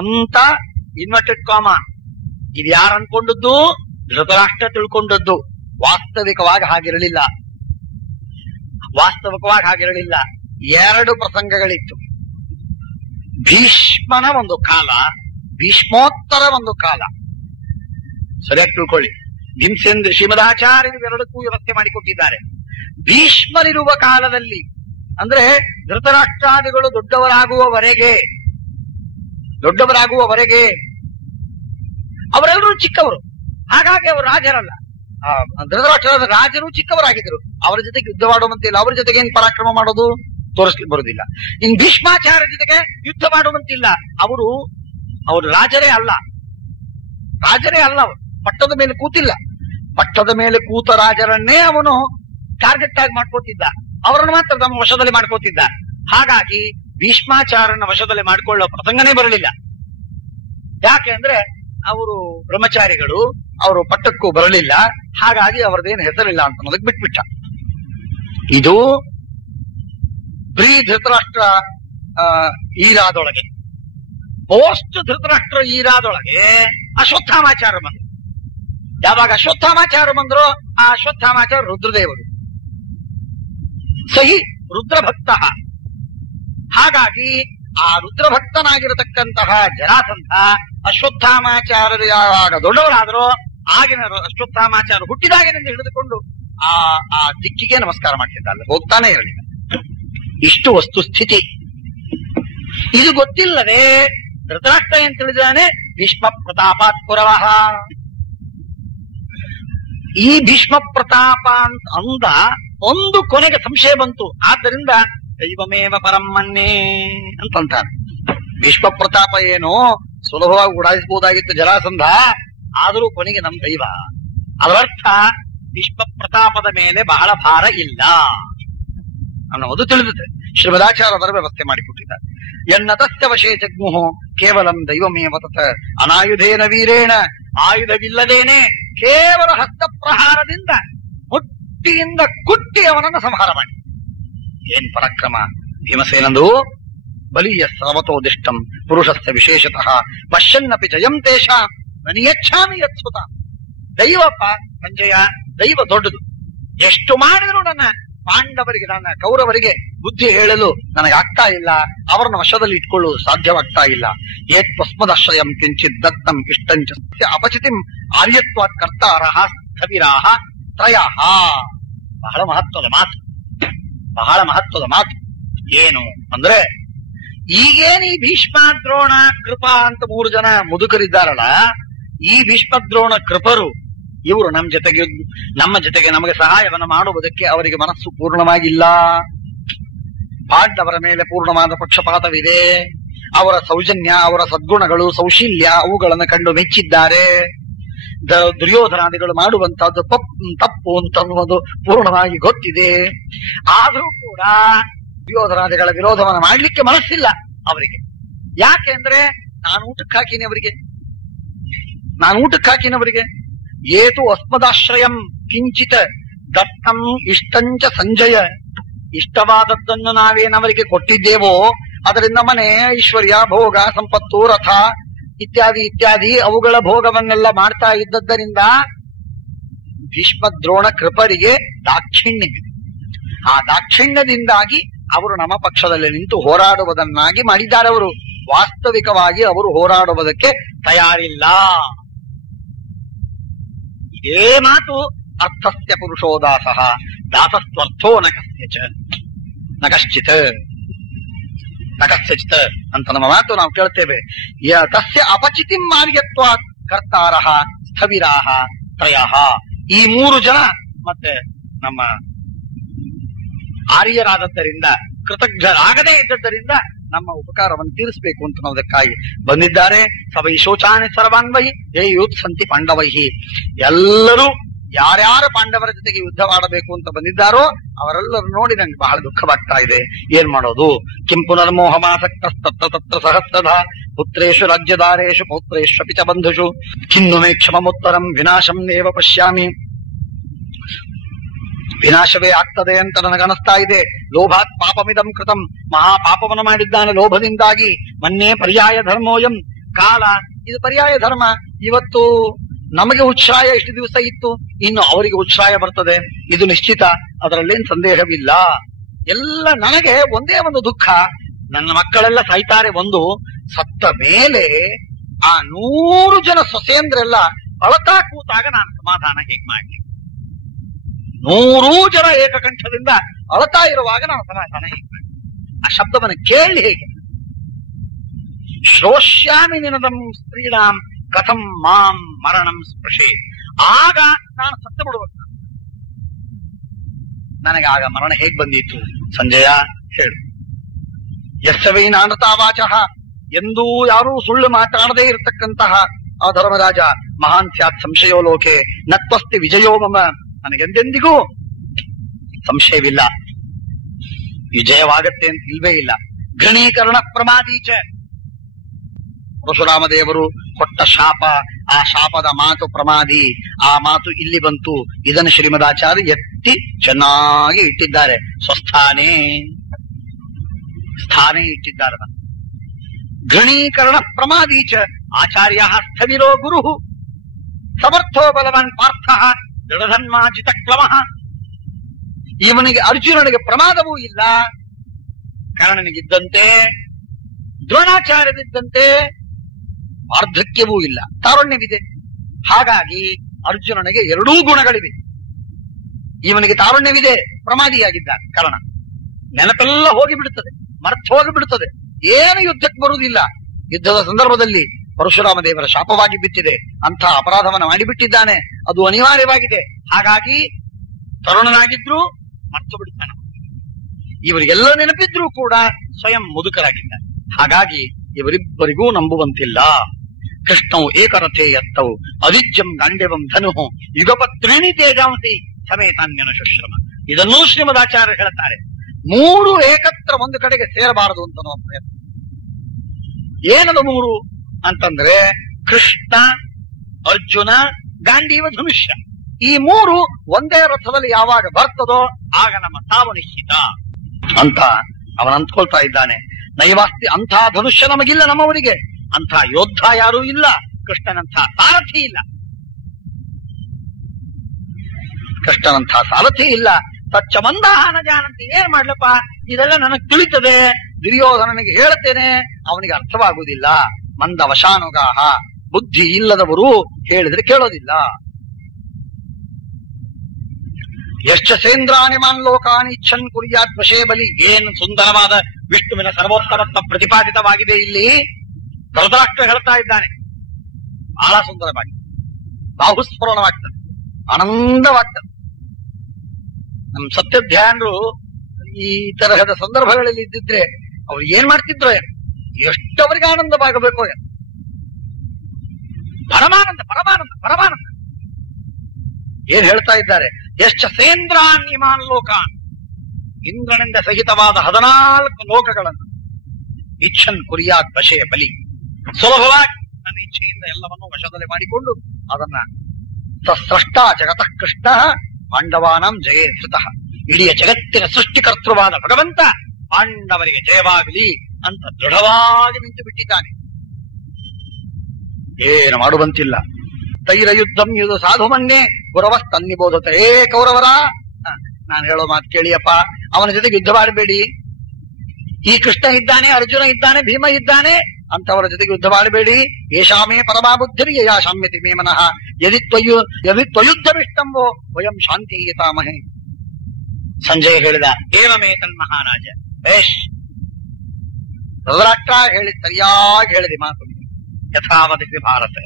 ಅಂತ ಇನ್ವರ್ಟೆಡ್ ಕಾಮ. ಇದು ಯಾರು ಅನ್ಕೊಂಡದ್ದು? ಧೃತರಾಷ್ಟ್ರ ತಿಳ್ಕೊಂಡದ್ದು. ವಾಸ್ತವಿಕವಾಗಿ ಹಾಗಿರಲಿಲ್ಲ. ಎರಡು ಪ್ರಸಂಗಗಳಿತ್ತು. ಭೀಷ್ಮನ ಒಂದು ಕಾಲ, ಭೀಷ್ಮೋತ್ತರ ಒಂದು ಕಾಲ. ಸರಿಯಾಗಿ ತಿಳ್ಕೊಳ್ಳಿ. ಭೀಮಸೇನ ಶ್ರೀಮದಾಚಾರ್ಯರು ಎರಡಕ್ಕೂ ವ್ಯವಸ್ಥೆ ಮಾಡಿಕೊಟ್ಟಿದ್ದಾರೆ. ಭೀಷ್ಮರಿರುವ ಕಾಲದಲ್ಲಿ ಅಂದ್ರೆ ಧೃತರಾಷ್ಟ್ರಾದಿಗಳು ದೊಡ್ಡವರಾಗುವವರೆಗೆ ಅವರೆಲ್ಲರೂ ಚಿಕ್ಕವರು. ಹಾಗಾಗಿ ಅವರು ರಾಜರಲ್ಲ. ಧೃತರಾಷ್ಟ್ರದ ರಾಜರು ಚಿಕ್ಕವರಾಗಿದ್ದರು. ಅವರ ಜೊತೆಗೆ ಯುದ್ಧ ಮಾಡುವಂತಿಲ್ಲ. ಅವರ ಜೊತೆಗೆ ಏನ್ ಪರಾಕ್ರಮ ಮಾಡೋದು? ತೋರಿಸ್ಲಿಕ್ಕೆ ಬರುದಿಲ್ಲ. ಇನ್ ಭೀಷ್ಮಾಚಾರ್ಯ ಜೊತೆಗೆ ಯುದ್ಧ ಮಾಡುವಂತಿಲ್ಲ. ಅವರು ರಾಜರೇ ಅಲ್ಲ ಅವರು. ಪಟ್ಟದ ಮೇಲೆ ಕೂತಿಲ್ಲ. ಪಟ್ಟದ ಮೇಲೆ ಕೂತ ರಾಜರನ್ನೇ ಅವನು ಟಾರ್ಗೆಟ್ ಆಗಿ ಮಾಡ್ಕೋತಿದ್ದ. ಅವರನ್ನು ಮಾತ್ರ ತಮ್ಮ ವಶದಲ್ಲಿ ಮಾಡ್ಕೋತಿದ್ದ. ಹಾಗಾಗಿ ಭೀಷ್ಮಾಚಾರ್ಯನ ವಶದಲ್ಲಿ ಮಾಡಿಕೊಳ್ಳೋ ಪ್ರಸಂಗನೇ ಬರಲಿಲ್ಲ. ಯಾಕೆ ಅಂದ್ರೆ ಅವರು ಬ್ರಹ್ಮಚಾರಿಗಳು, ಅವರು ಪಟ್ಟಕ್ಕೂ ಬರಲಿಲ್ಲ. ಹಾಗಾಗಿ ಅವರದೇನು ಹೆಸರಿಲ್ಲ ಅಂತ ಅನ್ನೋದಕ್ಕೆ ಬಿಟ್ಬಿಟ್ಟ. ಇದು ಪ್ರೀ ಧೃತರಾಷ್ಟ್ರ ಈರಾದೊಳಗೆ. ಪೋಸ್ಟ್ ಧೃತರಾಷ್ಟ್ರ ಈರಾದೊಳಗೆ ಅಶ್ವತ್ಥಾಮಾಚಾರ್ಯ ಬಂದ್ರು. ಯಾವಾಗ ಅಶ್ವತ್ಥಾಮಾಚಾರ್ಯ ಬಂದ್ರು, ಆ ಅಶ್ವತ್ಥಾಮಾಚಾರ್ಯ ರುದ್ರದೇವರು, ಸಹಿ ರುದ್ರಭಕ್ತ. ಹಾಗಾಗಿ ಆ ರುದ್ರಭಕ್ತನಾಗಿರತಕ್ಕಂತಹ ಜರಾಸಂಧ ಅಶ್ವತ್ಥಾಮಾಚಾರ್ಯರು ಯಾವಾಗ ದೊಡ್ಡವರಾದರೂ ಆಗಿನ ಅಶ್ವತ್ಥಾಮಾಚಾರ್ಯ ಹುಟ್ಟಿದಾಗಿನಿಂದ ಹಿಡಿದುಕೊಂಡು ಆ ದಿಕ್ಕಿಗೆ ನಮಸ್ಕಾರ ಮಾಡ್ತಿದ್ದ, ಅಲ್ಲಿ ಹೋಗ್ತಾನೆ ಇರಲಿಲ್ಲ. ಇಷ್ಟು ವಸ್ತುಸ್ಥಿತಿ. ಇದು ಗೊತ್ತಿಲ್ಲದೆ ಧೃತರಾಷ್ಟ್ರ ಏನ್ ತಿಳಿದಾನೆ, ಭೀಷ್ಮ ಪ್ರತಾಪಾತ್ ಪುರವಃ. ಈ ಭೀಷ್ಮ ಪ್ರತಾಪ ಅಂದ ಒಂದು ಕೊನೆಗೆ ಸಂಶಯ ಬಂತು. ಆದ್ದರಿಂದ ದೈವಮೇವ ಪರಮ್ಮನ್ನೇ ಅಂತಂತಾನೆ. ಭೀಷ್ಮ ಪ್ರತಾಪ ಏನೋ ಸುಲಭವಾಗಿ ಉಡಾಯಿಸಬಹುದಾಗಿತ್ತು ಜರಾಸಂಧ, ಆದರೂ ಕೊನೆಗೆ ನಮ್ ದೈವ. ಅದರರ್ಥ ಭೀಷ್ಮ ಪ್ರತಾಪದ ಮೇಲೆ ಬಹಳ ಭಾರ ಇಲ್ಲ ಅನ್ನೋದು ತಿಳಿದಿದೆ. ಶ್ರೀಮದಾಚಾರ್ಯರ ವ್ಯವಸ್ಥೆ ಮಾಡಿಕೊಟ್ಟಿದ್ದಾರೆ. ಎನ್ನತಸ್ಯ ವಶೇ ಜಗ್ಮುಹು ಕೇವಲಂ ದೈವಮೇವ ತತ್ ಅನಾಯುಧೇನ ವೀರೇಣ. ಆಯುಧವಿಲ್ಲದೇನೆ ಕೇವಲ ಹಸ್ತ ಪ್ರಹಾರದಿಂದ ಮುಟ್ಟಿಯಿಂದ ಕುಟ್ಟಿ ಅವನನ್ನು ಸಂಹಾರ ಮಾಡಿ. ಏನ್ ಪರಾಕ್ರಮ ಭೀಮಸೇನಂದು. ಬಲಿಯ ಸರ್ವತೋದಿಷ್ಟಂ ಪುರುಷಸ್ಯ ವಿಶೇಷತಃ ಪಶ್ಯನ್ನಪಿ ಜಯಂ ತೇಷಾಂ ನನಿಯಚ್ಛಾಮಿ ಯತ್ಸುತ. ದೈವಪ್ಪ ಸಂಜಯ, ದೈವ ದೊಡ್ಡದು. ಎಷ್ಟು ಮಾಡಿದ್ರು ನನ್ನ ಪಾಂಡವರಿಗೆ, ನನ್ನ ಕೌರವರಿಗೆ ಬುದ್ಧಿ ಹೇಳಲು ನನಗೆ ಆಗ್ತಾ ಇಲ್ಲ. ಅವರನ್ನು ವಶದಲ್ಲಿ ಇಟ್ಕೊಳ್ಳುವುದು ಸಾಧ್ಯವಾಗ್ತಾ ಇಲ್ಲ. ಏತ್ ತಸ್ಮದಾಶ್ರಯಂ ಕಿಂಚಿತ್ ದತ್ತಂ ಇಷ್ಟಂಚ ಅಪಚಿತಿಂ ಆರ್ಯತ್ವ ಕರ್ತಾರಃ ಸ್ಥವಿರಾಹ ತ್ರಯಃ. ಬಹಳ ಮಹತ್ವದ ಮಾತು, ಬಹಳ ಮಹತ್ವದ ಮಾತು. ಏನು ಅಂದ್ರೆ, ಈಗೇನು ಈ ಭೀಷ್ಮ ದ್ರೋಣ ಕೃಪಾ ಅಂತ 3 ಜನ ಮುದುಕರಿದ್ದಾರಲ್ಲ, ಈ ಭೀಷ್ಮ ದ್ರೋಣ ಕೃಪರು ಇವರು ನಮ್ಮ ಜೊತೆಗೆ ನಮಗೆ ಸಹಾಯವನ್ನು ಮಾಡುವುದಕ್ಕೆ ಅವರಿಗೆ ಮನಸ್ಸು ಪೂರ್ಣವಾಗಿಲ್ಲ. ಪಾಂಡವರ ಮೇಲೆ ಪೂರ್ಣವಾದ ಪಕ್ಷಪಾತವಿದೆ. ಅವರ ಸೌಜನ್ಯ, ಅವರ ಸದ್ಗುಣಗಳು, ಸೌಶೀಲ್ಯ ಅವುಗಳನ್ನು ಕಂಡು ಮೆಚ್ಚಿದ್ದಾರೆ. ದುರ್ಯೋಧನಾದಿಗಳು ಮಾಡುವಂತಹದ್ದು ತಪ್ಪು ಅಂತ ಅನ್ನುವುದು ಪೂರ್ಣವಾಗಿ ಗೊತ್ತಿದೆ. ಆದರೂ ಕೂಡ ದುರ್ಯೋಧನಾದಿಗಳ ವಿರೋಧವನ್ನು ಮಾಡ್ಲಿಕ್ಕೆ ಮನಸ್ಸಿಲ್ಲ ಅವರಿಗೆ. ಯಾಕೆ ಅಂದ್ರೆ ನಾನು ಊಟಕ್ಕೆ ಹಾಕಿನವರಿಗೆ ಏತು ಅಸ್ಮದಾಶ್ರಯಂ ಕಿಂಚಿತ್ ದತ್ತಂ ಇಷ್ಟಂಚ ಸಂಜಯ. ಇಷ್ಟವಾದದ್ದನ್ನು ನಾವೇನವರಿಗೆ ಕೊಟ್ಟಿದ್ದೇವೋ ಅದರಿಂದ ಮನೆ, ಐಶ್ವರ್ಯ, ಭೋಗ, ಸಂಪತ್ತು, ರಥ ಇತ್ಯಾದಿ ಇತ್ಯಾದಿ ಅವುಗಳ ಭೋಗವನ್ನೆಲ್ಲ ಮಾಡ್ತಾ ಇದ್ದದ್ದರಿಂದ ಭೀಷ್ಮ ದ್ರೋಣ ಕೃಪರಿಗೆ ದಾಕ್ಷಿಣ್ಯವಿದೆ. ಆ ದಾಕ್ಷಿಣ್ಯದಿಂದಾಗಿ ಅವರು ನಮ್ಮ ಪಕ್ಷದಲ್ಲಿ ನಿಂತು ಹೋರಾಡುವುದನ್ನಾಗಿ ಮಾಡಿದ್ದಾರೆ. ಅವರು ವಾಸ್ತವಿಕವಾಗಿ ಅವರು ಹೋರಾಡುವುದಕ್ಕೆ ತಯಾರಿಲ್ಲ. ಇದೇ ಮಾತು ಅರ್ಥಸ್ಯ ಪುರುಷೋ ದಾಸಃ ದಾಸಸ್ತ್ವರ್ಥೋ ನ ಕಶ್ಚಿತ್ ಅಂತ ನಮ್ಮ ಮಾತು ನಾವು ಕೇಳ್ತೇವೆ. ತಸ್ಯ ಅಪಚಿತಿಂ ಮಾರ್ಯತ್ವ ಕರ್ತಾರಃ ಸ್ಥವಿರಾಹ ತ್ರಯಃ. ಈ 3 ಜನ ಮತ್ತೆ ನಮ್ಮ ಆರ್ಯರಾದದ್ದರಿಂದ, ಕೃತಜ್ಞರಾಗದೇ ಇದ್ದದ್ದರಿಂದ ನಮ್ಮ ಉಪಕಾರವನ್ನು ತೀರಿಸಬೇಕು ಅಂತ ಅನ್ನೋದಕ್ಕಾಗಿ ಬಂದಿದ್ದಾರೆ. ಸವೈ ಶೋಚಾನಿ ಸರ್ವಾನ್ವೈ ಹೇ ಯೂತ್ ಸಂತಿ ಪಾಂಡವೈಹಿ. ಎಲ್ಲರೂ ಯಾರ್ಯಾರು ಪಾಂಡವರ ಜೊತೆಗೆ ಯುದ್ಧ ಮಾಡಬೇಕು ಅಂತ ಬಂದಿದ್ದಾರೋ ಅವರೆಲ್ಲರೂ ನೋಡಿ ನಂಗೆ ಬಹಳ ದುಃಖವಾಗ್ತಾ ಇದೆ. ಏನ್ ಮಾಡೋದು? ಕಿಂ ಪುನರ್ಮೋಹಮಾಸಕ್ತಸ್ತತ್ರ ತತ್ರ ಸಹಸ್ರದ ಪುತ್ರೇಶು ರಾಜ್ಯದಾರೇಶು ಪೌತ್ರೇಶ್ವಪಿ ಚ ಬಂಧುಷು ಕಿನ್ನು ಮೇ ಕ್ಷಮಮುತ್ತರಂ ವಿನಾಶಂ ನೇವ ಪಶ್ಯಾಮಿ. ವಿನಾಶವೇ ಆಗ್ತದೆ ಅಂತ ನನಗನಿಸ್ತಾ ಇದೆ. ಲೋಭಾತ್ ಪಾಪಮಿದಂ ಕೃತಂ. ಮಹಾಪಾಪವನ್ನು ಮಾಡಿದ್ದಾನೆ ಲೋಭದಿಂದಾಗಿ. ಮನ್ನೇ ಪರ್ಯಾಯ ಧರ್ಮೋಯಂ. ಕಾಲ ಇದು ಪರ್ಯಾಯ ಧರ್ಮ. ಇವತ್ತು ನಮಗೆ ಉಚ್ಛ್ರಾಯ ಇಷ್ಟು ದಿವಸ ಇತ್ತು, ಇನ್ನು ಅವರಿಗೆ ಉಚ್ಛ್ರಾಯ ಬರ್ತದೆ, ಇದು ನಿಶ್ಚಿತ, ಅದರಲ್ಲೇನು ಸಂದೇಹವಿಲ್ಲ. ಎಲ್ಲ ನನಗೆ ಒಂದೇ ಒಂದು ದುಃಖ, ನನ್ನ ಮಕ್ಕಳೆಲ್ಲ ಸಾಯ್ತಾರೆ. ಒಂದು ಸತ್ತ ಮೇಲೆ ಆ 100 ಜನ ಸೊಸೆಯಂದ್ರೆಲ್ಲ ಅಳತಾ ಕೂತಾಗ ನಾನು ಸಮಾಧಾನ ಹೇಗೆ ಮಾಡ್ಲಿ? 100 ಜನ ಏಕಕಂಠದಿಂದ ಅಳತಾ ಇರುವಾಗ ನಾನು ಸಮಾಧಾನ ಹೇಗೆ ಮಾಡ್ಲಿ? ಆ ಶಬ್ದವನ್ನು ಕೇಳಿ ಹೇಗೆ? ಶ್ರೋಷ್ಯಾಮಿ ನಿನದಂ ಸ್ತ್ರೀಣಾಂ ಕಥಂ ಮಾಂ ಮರಣಂ ಸ್ಪೃಶೆ. ಆಗ ನಾನು ಸತ್ತು ಬಿಡುವ. ನನಗೆ ಆಗ ಮರಣ ಹೇಗ್ ಬಂದಿತ್ತು ಸಂಜಯ ಹೇಳು. ಯಸ್ಸವೈನಾನತಾವಾಚಃ, ಎಂದೂ ಯಾರೂ ಸುಳ್ಳು ಮಾತಾಡದೇ ಇರತಕ್ಕಂತಹ ಆ ಧರ್ಮರಾಜ ಮಹಾನ್ ಸ್ಯಾತ್ ಸಂಶಯೋ ಲೋಕೆ ನತ್ವಸ್ತಿ ವಿಜಯೋ ಮಮ, ನನಗೆಂದೆಂದಿಗೂ ಸಂಶಯವಿಲ್ಲ, ವಿಜಯವಾಗತ್ತೆ ಅಂತ ಇಲ್ವೇ ಇಲ್ಲ. ಘೃಣೀಕರಣ ಪ್ರಮಾದೀಚ, ಪರಶುರಾಮ ದೇವರು ಕೊಟ್ಟ ಶಾಪ, ಆ ಶಾಪದ ಮಾತು ಪ್ರಮಾದಿ, ಆ ಮಾತು ಇಲ್ಲಿ ಬಂತು. ಇದನ್ನು ಶ್ರೀಮದಾಚಾರ್ಯ ಎತ್ತಿ ಚೆನ್ನಾಗಿ ಇಟ್ಟಿದ್ದಾರೆ. ಸ್ವಸ್ಥಾನೇ ಸ್ಥಾನೇ ಇಟ್ಟಿದ್ದಾರೆ. ಘೃಣೀಕರಣ ಪ್ರಮಾದೀಚ ಆಚಾರ್ಯ ಸ್ಥವಿರೋ ಗುರು ಸಮರ್ಥೋ ಬಲವಾನ್ ಪಾರ್ಥ ದೃಢಧನ್ಮಾಜಿತ ಕ್ಲಮಃ. ಇವನಿಗೆ ಅರ್ಜುನನಿಗೆ ಪ್ರಮಾದವೂ ಇಲ್ಲ, ಕರ್ಣನಿಗಿದ್ದಂತೆ ದ್ರೋಣಾಚಾರ್ಯದಿದ್ದಂತೆ ವಾರ್ಧಕ್ಯವೂ ಇಲ್ಲ, ತಾರುಣ್ಯವಿದೆ. ಹಾಗಾಗಿ ಅರ್ಜುನನಿಗೆ ಎರಡೂ ಗುಣಗಳಿವೆ. ಇವನಿಗೆ ತಾರುಣ್ಯವಿದೆ, ಪ್ರಮಾದಿಯಾಗಿದ್ದ ಕರ್ಣ. ನೆನಪೆಲ್ಲ ಹೋಗಿಬಿಡುತ್ತದೆ, ಮರ್ತು ಹೋಗಿಬಿಡುತ್ತದೆ, ಏನು ಯುದ್ಧಕ್ಕೆ ಬರುವುದಿಲ್ಲ. ಯುದ್ಧದ ಸಂದರ್ಭದಲ್ಲಿ ಪರಶುರಾಮ ದೇವರ ಶಾಪವಾಗಿ ಬಿಟ್ಟಿದೆ, ಅಂಥ ಅಪರಾಧವನ್ನು ಮಾಡಿಬಿಟ್ಟಿದ್ದಾನೆ, ಅದು ಅನಿವಾರ್ಯವಾಗಿದೆ. ಹಾಗಾಗಿ ತರುಣನಾಗಿದ್ರು ಮರ್ತು ಬಿಡುತ್ತಾನೆ. ಇವರಿಗೆಲ್ಲ ನೆನಪಿದ್ರೂ ಕೂಡ ಸ್ವಯಂ ಮುದುಕರಾಗಿದ್ದಾರೆ. ಹಾಗಾಗಿ ಇವರಿಬ್ಬರಿಗೂ ನಂಬುವಂತಿಲ್ಲ. ಕೃಷ್ಣವು ಏಕರಥೇ ಎತ್ತವು ಅವಿಜ್ಯಂ ಗಾಂಡ್ಯವಂ ಧನು ಯುಗಪತ್ರಿಣಿ ತೇಜಾಂಸಿ ಸಮೇತಾನ್ಯನ ಶುಶ್ರಮ. ಇದನ್ನೂ ಶ್ರೀಮದಾಚಾರ್ಯರು ಹೇಳುತ್ತಾರೆ. ಮೂರು ಏಕತ್ರ ಒಂದು ಕಡೆಗೆ ಸೇರಬಾರದು ಅಂತ ನಾವು ಪ್ರಯತ್ನ. ಏನದು ಮೂರು ಅಂತಂದ್ರೆ ಕೃಷ್ಣ, ಅರ್ಜುನ, ಗಾಂಡೀವ, ಧನುಷ್ಯ. ಈ ಮೂರು ಒಂದೇ ರಥದಲ್ಲಿ ಯಾವಾಗ ಬರ್ತದೋ ಆಗ ನಮ್ಮ ಸಾವು ನಿಶ್ಚಿತ ಅಂತ ಅವನು ಅಂದ್ಕೊಳ್ತಾ ಇದ್ದಾನೆ. ನೈವಾಸ್ತಿ ಅಂಥ ಧನುಷ್ಯ ನಮಗಿಲ್ಲ, ನಮ್ಮವರಿಗೆ ಅಂಥ ಯೋದ್ಧ ಯಾರೂ ಇಲ್ಲ, ಕೃಷ್ಣನಂಥ ಸಾರಥಿ ಇಲ್ಲ, ಕೃಷ್ಣನಂಥ ಸಾರಥಿ ಇಲ್ಲ. ತಚ್ಚ ಮಂದಾಹನ ಜಾನಂತಿ, ಏನ್ ಮಾಡ್ಲಪ್ಪ, ಇದೆಲ್ಲ ನನಗೆ ತಿಳಿತದೆ, ದುರ್ಯೋಧನನಿಗೆ ಹೇಳುತ್ತೇನೆ, ಅವನಿಗೆ ಅರ್ಥವಾಗುವುದಿಲ್ಲ. ಮಂದ ವಶಾನುಗಾಹ, ಬುದ್ಧಿ ಇಲ್ಲದವರು ಹೇಳಿದ್ರೆ ಕೇಳೋದಿಲ್ಲ. ಯಶ್ಚ ಸೇಂದ್ರಾನಿಮಾನ್ ಲೋಕಾನಿ ಇಚ್ಛನ್ ಕುರ್ಯಾತ್ ವಶೇ ಬಲಿ. ಏನು ಸುಂದರವಾದ ವಿಷ್ಣುವಿನ ಸರ್ವೋತ್ತರತ್ವ ಪ್ರತಿಪಾದಿತವಾಗಿದೆ ಇಲ್ಲಿ. ಧೃತರಾಷ್ಟ್ರ ಹೇಳ್ತಾ ಇದ್ದಾನೆ, ಬಹಳ ಸುಂದರವಾಗಿ, ಬಾಹುಸ್ಫುರಣವಾಗ್ತದೆ, ಆನಂದವಾಗ್ತದೆ. ನಮ್ ಸತ್ಯಧ್ಯಾನರು ಈ ತರಹದ ಸಂದರ್ಭಗಳಲ್ಲಿ ಇದ್ದಿದ್ರೆ ಅವ್ರು ಏನ್ ಮಾಡ್ತಿದ್ರು, ಎಷ್ಟವರಿಗೆ ಆನಂದವಾಗಬೇಕು. ಪರಮಾನಂದ ಪರಮಾನಂದ ಪರಮಾನಂದ. ಏನ್ ಹೇಳ್ತಾ ಇದ್ದಾರೆ, ಎಷ್ಟ ಸೇಂದ್ರಾನ್ಯಮಾನ್ ಲೋಕಾನ್, ಇಂದ್ರನಿಂದ ಸಹಿತವಾದ 14 ಲೋಕಗಳನ್ನು ಇಚ್ಛನ್ ಕುರಿಯಾತ್ ವಶೇ ಬಲಿ, ಸುಲಭವಾಗಿ ನನ್ನ ಇಚ್ಛೆಯಿಂದ ಎಲ್ಲವನ್ನೂ ವಶದಲ್ಲಿ ಮಾಡಿಕೊಂಡು ಅದನ್ನ ಸೃಷ್ಟ ಜಗತಃ ಕೃಷ್ಣ ಪಾಂಡವಾನಂ ಜಯೇ ಶ್ರುತಃ, ಇಡೀ ಜಗತ್ತಿನ ಸೃಷ್ಟಿಕರ್ತೃವಾದ ಭಗವಂತ ಪಾಂಡವರಿಗೆ ಜಯವಾಗಲಿ ಅಂತ ದೃಢವಾಗಿ ನಿಂತು ಬಿಟ್ಟಿದ್ದಾನೆ. ಏನು ಮಾಡುವಂತಿಲ್ಲ. ತೈರ ಯುದ್ಧಂ ಯುದ್ಧ ಸಾಧುಮನ್ನೇ ಗುರವಸ್ತನ್ನಿಬೋಧತೆ. ಕೌರವರ, ನಾನು ಹೇಳೋ ಮಾತು ಕೇಳಿಯಪ್ಪ, ಅವನ ಜೊತೆಗೆ ಯುದ್ಧ ಮಾಡಬೇಡಿ. ಈ ಕೃಷ್ಣ ಇದ್ದಾನೆ, ಅರ್ಜುನ ಇದ್ದಾನೆ, ಭೀಮ ಇದ್ದಾನೆ, ಅಂತವರ ಜೊತೆಗೆ ಯುದ್ಧ ಮಾಡಬೇಡಿ. ಯೇಷಾಮೇ ಪರಮಾ ಬುದ್ಧಿರ್ಯ ಯಾ ಶಾಮ್ಯತಿ ಮೇ ಮನಃ ಯದಿ ತ್ವಯುದ್ಧಮಿಷ್ಟಂವೋ ವಯಂ ಶಾಂತಿಯತಾಮಹೇ. ಸಂಜಯ ಹೇಳಿದ, ಏವಮೇ ತನ್ಮಹಾರಾಜ. ಬೇಷ್, ಧೃತರಾಷ್ಟ್ರ ಹೇಳಿ ಸರಿಯಾಗಿ ಹೇಳಿದೆ ಮಾತು. ಯಥಾವಧಿ ಭಾರತ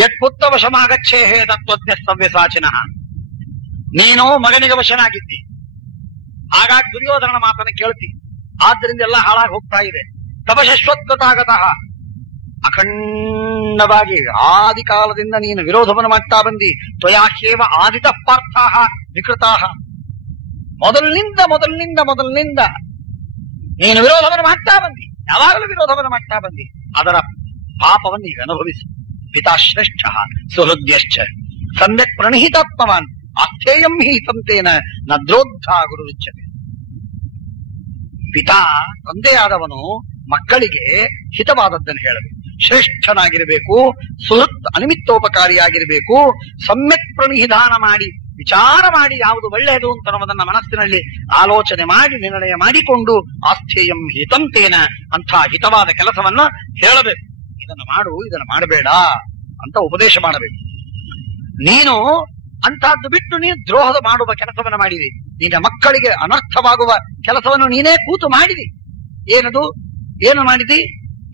ಯತ್ ಪುತ್ರ ವಶಮಾಗಚ್ಛೇಹೇ ತತ್ವಜ್ಞ ಸವ್ಯಸಾಚಿನಃ. ನೀನು ಮಗನಿಗೆ ವಶನಾಗಿದ್ದಿ, ಹಾಗಾಗಿ ದುರ್ಯೋಧನನ ಮಾತನ್ನು ಕೇಳ್ತಿ, ಆದ್ರಿಂದ ಎಲ್ಲ ಹಾಳಾಗಿ ಹೋಗ್ತಾ ಇದೆ. ತಪಶಶ್ವತ್ಕೃತಾಗತಃ, ಅಖಂಡವಾಗಿ ಆದಿ ಕಾಲದಿಂದ ನೀನು ವಿರೋಧವನ್ನು ಮಾಡ್ತಾ ಬಂದಿ. ತ್ವಯಾಹ್ಯೇವ ಆದಿತ ಪಾರ್ಥಾಹ ವಿಕೃತಾಹ. ಮೊದಲಿನಿಂದ ನೀನು ವಿರೋಧವನ್ನು ಮಾಡ್ತಾ ಬಂದಿ, ಯಾವಾಗಲೂ ವಿರೋಧವನ್ನು ಮಾಡ್ತಾ ಬಂದಿ. ಅದರ ಪಾಪವನ್ನು ಈಗ ಅನುಭವಿಸು. ಪಿತಾಶ್ರೇಷ್ಠ ಸುಹೃದ್ಯಶ್ಚ ಸಮ್ಯಕ್ ಪ್ರಣಹಿತಾತ್ಮವಾನ್ ಆಸ್ಥೇಯಂ ಹಿ ತಂತೇನ ನದ್ರೋದ್ಧಾ ಗುರುರುಚ್ಯತೆ. ಪಿತಾ, ತಂದೆಯಾದವನು ಮಕ್ಕಳಿಗೆ ಹಿತವಾದದ್ದನ್ನು ಹೇಳಬೇಕು, ಶ್ರೇಷ್ಠನಾಗಿರಬೇಕು, ಸುಹೃತ್ ಅನಿಮಿತ್ತೋಪಕಾರಿಯಾಗಿರಬೇಕು, ಸಮ್ಯಕ್ ಪ್ರಣಿಧಾನ ಮಾಡಿ ವಿಚಾರ ಮಾಡಿ ಯಾವುದು ಒಳ್ಳೆಯದು ಅಂತ ಅನ್ನೋದನ್ನ ಮನಸ್ಸಿನಲ್ಲಿ ಆಲೋಚನೆ ಮಾಡಿ ನಿರ್ಣಯ ಮಾಡಿಕೊಂಡು ಆಸ್ಥೇಯಂ ಹಿತಂತೇನ ಅಂಥ ಹಿತವಾದ ಕೆಲಸವನ್ನ ಹೇಳಬೇಕು. ಇದನ್ನು ಮಾಡು, ಇದನ್ನು ಮಾಡಬೇಡ ಅಂತ ಉಪದೇಶ ಮಾಡಬೇಕು. ನೀನು ಅಂತಹದ್ದು ಬಿಟ್ಟು ನೀನು ದ್ರೋಹದ ಮಾಡುವ ಕೆಲಸವನ್ನು ಮಾಡಿದಿ. ನಿನ್ನ ಮಕ್ಕಳಿಗೆ ಅನರ್ಥವಾಗುವ ಕೆಲಸವನ್ನು ನೀನೇ ಕೂತು ಮಾಡಿದಿ. ಏನದು, ಏನು ಮಾಡಿದಿ?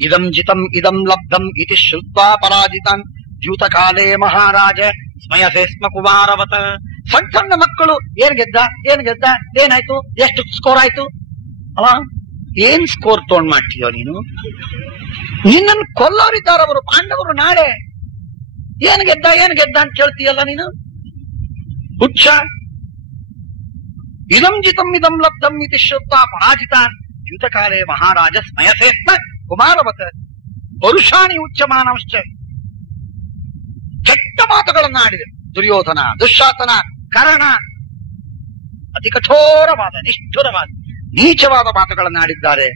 ಇದಂ ಜಿತಂ ಇದಂ ಲಬ್ಧಂ ಇತಿ ಶ್ರುತ್ವಾ ಪರಾಜಿತಾನ್ ದ್ಯೂತ ಕಾಲೇ ಮಹಾರಾಜ ಸ್ಮಯಸೆ ಸ್ಮ ಕುಮಾರವತ. ಸಣ್ಣ ಸಣ್ಣ ಮಕ್ಕಳು ಏನ್ ಗೆದ್ದ, ಏನಾಯ್ತು, ಎಷ್ಟು ಸ್ಕೋರ್ ಆಯ್ತು, ಅವ ಏನ್ ಸ್ಕೋರ್ ತಗೊಂಡ್ ಮಾಡ್ತೀಯೋ ನೀನು? ನಿನ್ನನ್ನು ಕೊಲ್ಲೋರಿದ್ದಾರೆ ಅವರು ಪಾಂಡವರು. ನಾಳೆ ಏನ್ ಗೆದ್ದ ಅಂತ ಕೇಳ್ತೀಯಲ್ಲ ನೀನು? ಹುಚ್ಚ. ಇದಂ ಜಿತಂ ಇದಂ ಲಬ್ಧಂ ಇತಿ ಶ್ರುತ್ವಾ ಪರಾಜಿತಾನ್ ಯುತಕಾಲೇ ಮಹಾರಾಜ ಸ್ಮಯಸೇತ್ನ ಕುಮಾರವತ ಪರುಷಾಣಿ ಉಚ್ಚಮಾನಂಶ್ಚ. ಕೆಟ್ಟ ಮಾತುಗಳನ್ನ ಆಡಿದೆ ದುರ್ಯೋಧನ, ದುಶ್ಯಾಸನ, ಕರ್ಣ. ಅತಿ ಕಠೋರವಾದ, ನಿಷ್ಠುರವಾದ, ನೀಚವಾದ ಮಾತುಗಳನ್ನಾಡಿದ್ದಾರೆ.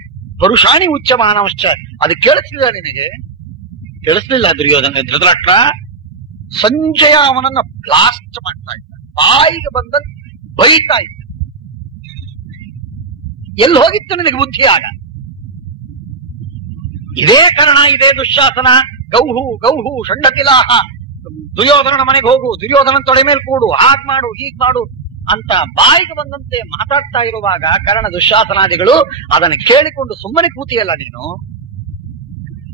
ಪರುಷಾಣಿ ಉಚ್ಚಮಾನಂಶ್ಚ. ಅದು ಕೇಳಿಸ್ಲಿಲ್ಲ ನಿನಗೆ? ಕೇಳಿಸ್ಲಿಲ್ಲ ದುರ್ಯೋಧನ? ಧೃತರಾಷ್ಟ್ರ ಸಂಜಯ ಅವನನ್ನ ಬ್ಲಾಸ್ಟ್ ಮಾಡ್ತಾ ಇದ್ದ, ಬಾಯಿಗೆ ಬಂದಂತ ಬೈತಾ ಇದ್ದ. ಎಲ್ಲಿ ಹೋಗಿತ್ತು ನಿನಗೆ ಬುದ್ಧಿ ಆಗ? ಇದೇ ಕರ್ಣ, ಇದೇ ದುಶ್ಯಾಸನ, ಗೌಹು ಷಂಡತಿಲಾಹ, ದುರ್ಯೋಧನನ ಮನೆಗೆ ಹೋಗು, ದುರ್ಯೋಧನ ತೊಡೆ ಮೇಲೆ ಕೂಡು, ಹಾಗ್ ಮಾಡು ಹೀಗ್ ಮಾಡು ಅಂತ ಬಾಯಿಗೆ ಬಂದಂತೆ ಮಾತಾಡ್ತಾ ಇರುವಾಗ ಕರ್ಣ ದುಶ್ಯಾಸನಾದಿಗಳು ಅದನ್ನು ಕೇಳಿಕೊಂಡು ಸುಮ್ಮನೆ ಕೂತಿಯಲ್ಲ ನೀನು?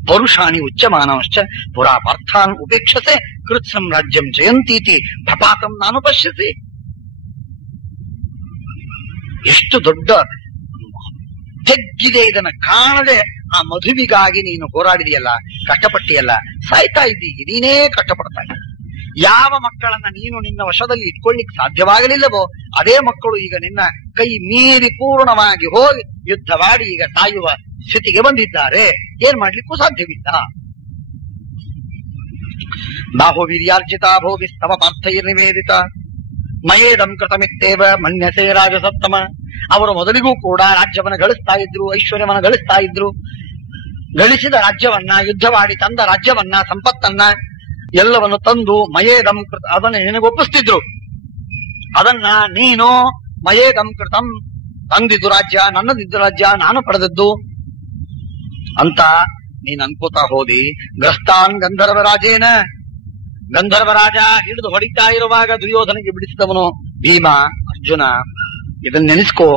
ಪರುಷಾಣಿ ಉಚ್ಚಮಾನಶ್ಚ ಪುರಾ ಪಾರ್ಥಾನ್ ಉಪೇಕ್ಷತೆ ಕೃತ್ಸಂ ರಾಜ್ಯಂ ಜಯಂತೀತಿ ಪ್ರಪಾತಂ ನಾನು ಪಶ್ಯಸಿ. ಎಷ್ಟು ದೊಡ್ಡ ಜಗ್ಗಿದೆ, ಇದನ್ನ ಕಾಣದೆ ಆ ಮಧುವಿಗಾಗಿ ನೀನು ಹೋರಾಡಿದೆಯಲ್ಲ, ಕಷ್ಟಪಟ್ಟಿಯಲ್ಲ, ಸಾಯ್ತಾ ಇದ್ದೀಗಿ, ನೀನೇ ಕಷ್ಟಪಡ್ತಾ ಇದ್ದ. ಯಾವ ಮಕ್ಕಳನ್ನ ನೀನು ನಿನ್ನ ವಶದಲ್ಲಿ ಇಟ್ಕೊಳ್ಳಿಕ್ ಸಾಧ್ಯವಾಗಲಿಲ್ಲವೋ ಅದೇ ಮಕ್ಕಳು ಈಗ ನಿನ್ನ ಕೈ ಮೀರಿ ಪೂರ್ಣವಾಗಿ ಹೋಗಿ ಯುದ್ಧವಾಡಿ ಈಗ ಸಾಯುವ ಸ್ಥಿತಿಗೆ ಬಂದಿದ್ದಾರೆ. ಏನ್ ಮಾಡ್ಲಿಕ್ಕೂ ಸಾಧ್ಯವಿಲ್ಲ. ಬಾಹೋ ವೀರ್ಯಾರ್ಜಿತ ಭೋಗಿಸ್ತವ ಪಾರ್ಥೈರ್ ನಿವೇದಿತ ಮಯೇದಂ ಕೃತಮಿತ್ತೇವ ಮನ್ಯಸೇ ರಾಜಸತ್ತಮ. ಅವರು ಮೊದಲಿಗೂ ಕೂಡ ರಾಜ್ಯವನ್ನ ಗಳಿಸ್ತಾ ಇದ್ರು, ಐಶ್ವರ್ಯವನ್ನ ಗಳಿಸ್ತಾ ಇದ್ರು. ಗಳಿಸಿದ ರಾಜ್ಯವನ್ನ, ಯುದ್ಧವಾಡಿ ತಂದ ರಾಜ್ಯವನ್ನ, ಸಂಪತ್ತನ್ನ ಎಲ್ಲವನ್ನು ತಂದು ಮಯೇದಂ ಕೃತ ಅದನ್ನ ನಿನಗೊಪ್ಪಿಸ್ತಿದ್ರು. ಅದನ್ನ ನೀನು ಮಯೇದಂ ಕೃತಂ, ತಂದಿದ್ದು ರಾಜ್ಯ, ನನ್ನದಿದ್ದು ರಾಜ್ಯ, ನಾನು ಪಡೆದದ್ದು ಅಂತ ನೀನ್ ಅನ್ಕೋತಾ ಹೋದಿ. ಗ್ರಸ್ತಾನ್ ಗಂಧರ್ವರಾಜೇನ, ಗಂಧರ್ವರಾಜ ಹಿಡಿದು ಹೊಡಿತಾ ಇರುವಾಗ ದುರ್ಯೋಧನಿಗೆ ಬಿಡಿಸಿದವನು ಭೀಮ, ಅರ್ಜುನ. ಇದನ್ನ ನೆನೆಸ್ಕೋ.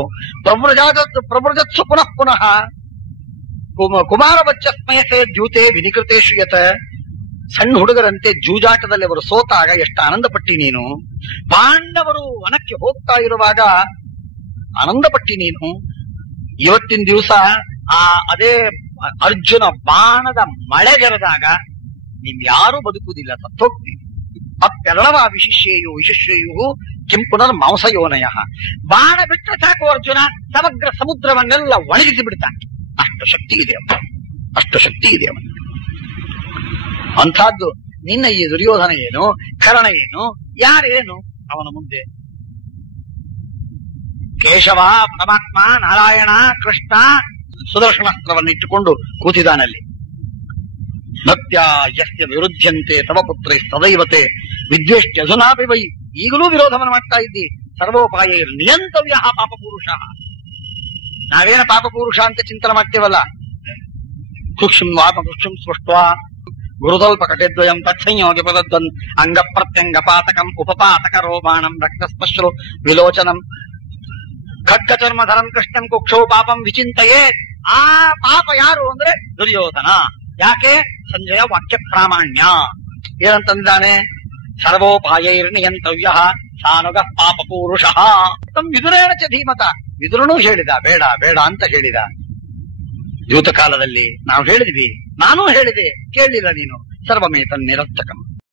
ಪ್ರವ್ರಜತ್ಸು ಪುನಃ ಪುನಃ ಕುಮಾರವಚ್ಚ ಸ್ಮಯಸೆ ದ್ಯೂತೆ ವಿನಿಕೃತೇಶು ಯತ. ಸಣ್ಣ ಹುಡುಗರಂತೆ ಜೂಜಾಟದಲ್ಲಿ ಅವರು ಸೋತಾಗ ಎಷ್ಟು ಆನಂದ ಪಟ್ಟಿ ನೀನು. ಪಾಂಡವರು ವನಕ್ಕೆ ಹೋಗ್ತಾ ಇರುವಾಗ ಆನಂದ ಪಟ್ಟಿ ನೀನು. ಇವತ್ತಿನ ದಿವಸ ಅದೇ ಅರ್ಜುನ ಬಾಣದ ಮಳೆಗೆರೆದಾಗ ನೀನ್ ಯಾರೂ ಬದುಕುವುದಿಲ್ಲ, ಸತ್ತೋಗ್ತೀನಿ. ಅತ್ಯರಣವ ವಿಶಿಷ್ಯೆಯು ಕಿಂ ಪುನರ್ ಮಾಂಸಯೋನಯ. ಬಾಣ ಬಿಟ್ಟರೆ ಸಾಕು ಅರ್ಜುನ ಸಮಗ್ರ ಸಮುದ್ರವನ್ನೆಲ್ಲ ಒಣಗಿಸಿ ಬಿಡ್ತಾನೆ. ಅಷ್ಟು ಶಕ್ತಿ ಇದೆ ಅವನು, ಅಷ್ಟು ಶಕ್ತಿ ಇದೆ ಅವನು. ಅಂಥದ್ದು ನಿನ್ನ ಈ ದುರ್ಯೋಧನ ಏನು, ಕರ್ಣ ಏನು, ಯಾರೇನು ಅವನ ಮುಂದೆ? ಕೇಶವ, ಪರಮಾತ್ಮ, ನಾರಾಯಣ, ಕೃಷ್ಣ ಸುದರ್ಶನಾಸ್ತ್ರವನ್ನು ಇಟ್ಟುಕೊಂಡು ಕೂತಿದ್ದಾನಲ್ಲಿ. ಭಕ್ತ್ಯ ಯಸ್ಯ ವಿರುದ್ಧಂತೆ ತವ ಪುತ್ರ ಸದೈವತೆ ವಿದ್ವೇಷ್ಟ್ಯ ಅಧುನಾಪಿ ವೈ. ಈಗಲೂ ವಿರೋಧವನ್ನು ಮಾಡ್ತಾ ಇದ್ದಿ. ಸರ್ವೋಪಾಯ ನಿಯಂತವ್ಯ ಪಾಪಪುರುಷ. ನಾವೇನ ಪಾಪಪುರುಷ ಅಂತ ಚಿಂತನೆ ಮಾಡ್ತೇವಲ್ಲ. ಸೂಕ್ಷ್ಮ ವಾಪಕ್ಷಂ ಸ್ಪೃಷ್ಟ ಗುರುದಲ್ಪ ಕಟೆದ್ವಯಂ ತತ್ಸಂಯೋಗಿ ಪದದ್ವನ್ ಅಂಗ ಪ್ರತ್ಯಂಗ ಪಾತಕಂ ಉಪಪಾತಕ ರೋಮಾಣಂ ರಕ್ತಸ್ಪಶ್ರು ವಿಲೋಚನಂ ಖಡ್ಗಚರ್ಮಧರಂ ಕೃಷ್ಣಂ ಕುಕ್ಷೋ ಪಾಪಂ ವಿಚಿಂತೆಯೇ. ಆ ಪಾಪ ಯಾರು ಅಂದ್ರೆ ದುರ್ಯೋಧನ. ಯಾಕೆ? ಸಂಜಯ ವಾಕ್ಯ ಪ್ರಾಮಾಣ್ಯ ಏನಂತಂದಿದ್ದಾನೆ? ಸರ್ವೋಪಾಯೈರ್ನಿಯಂತವ್ಯ ಸಾನುಗ ಪಾಪ ಪೂರುಷ. ವಿದುರೇಣ ಚ ಧೀಮತ. ವಿದುರನೂ ಹೇಳಿದ ಬೇಡ ಬೇಡ ಅಂತ ಹೇಳಿದ. ಯೂತ ಕಾಲದಲ್ಲಿ ನಾವು ಹೇಳಿದ್ವಿ, ನಾನೂ ಹೇಳಿದೆ, ಕೇಳಲಿಲ್ಲ ನೀನು. ಸರ್ವಮೇತನ್ ನಿರರ್ಥಕಂ.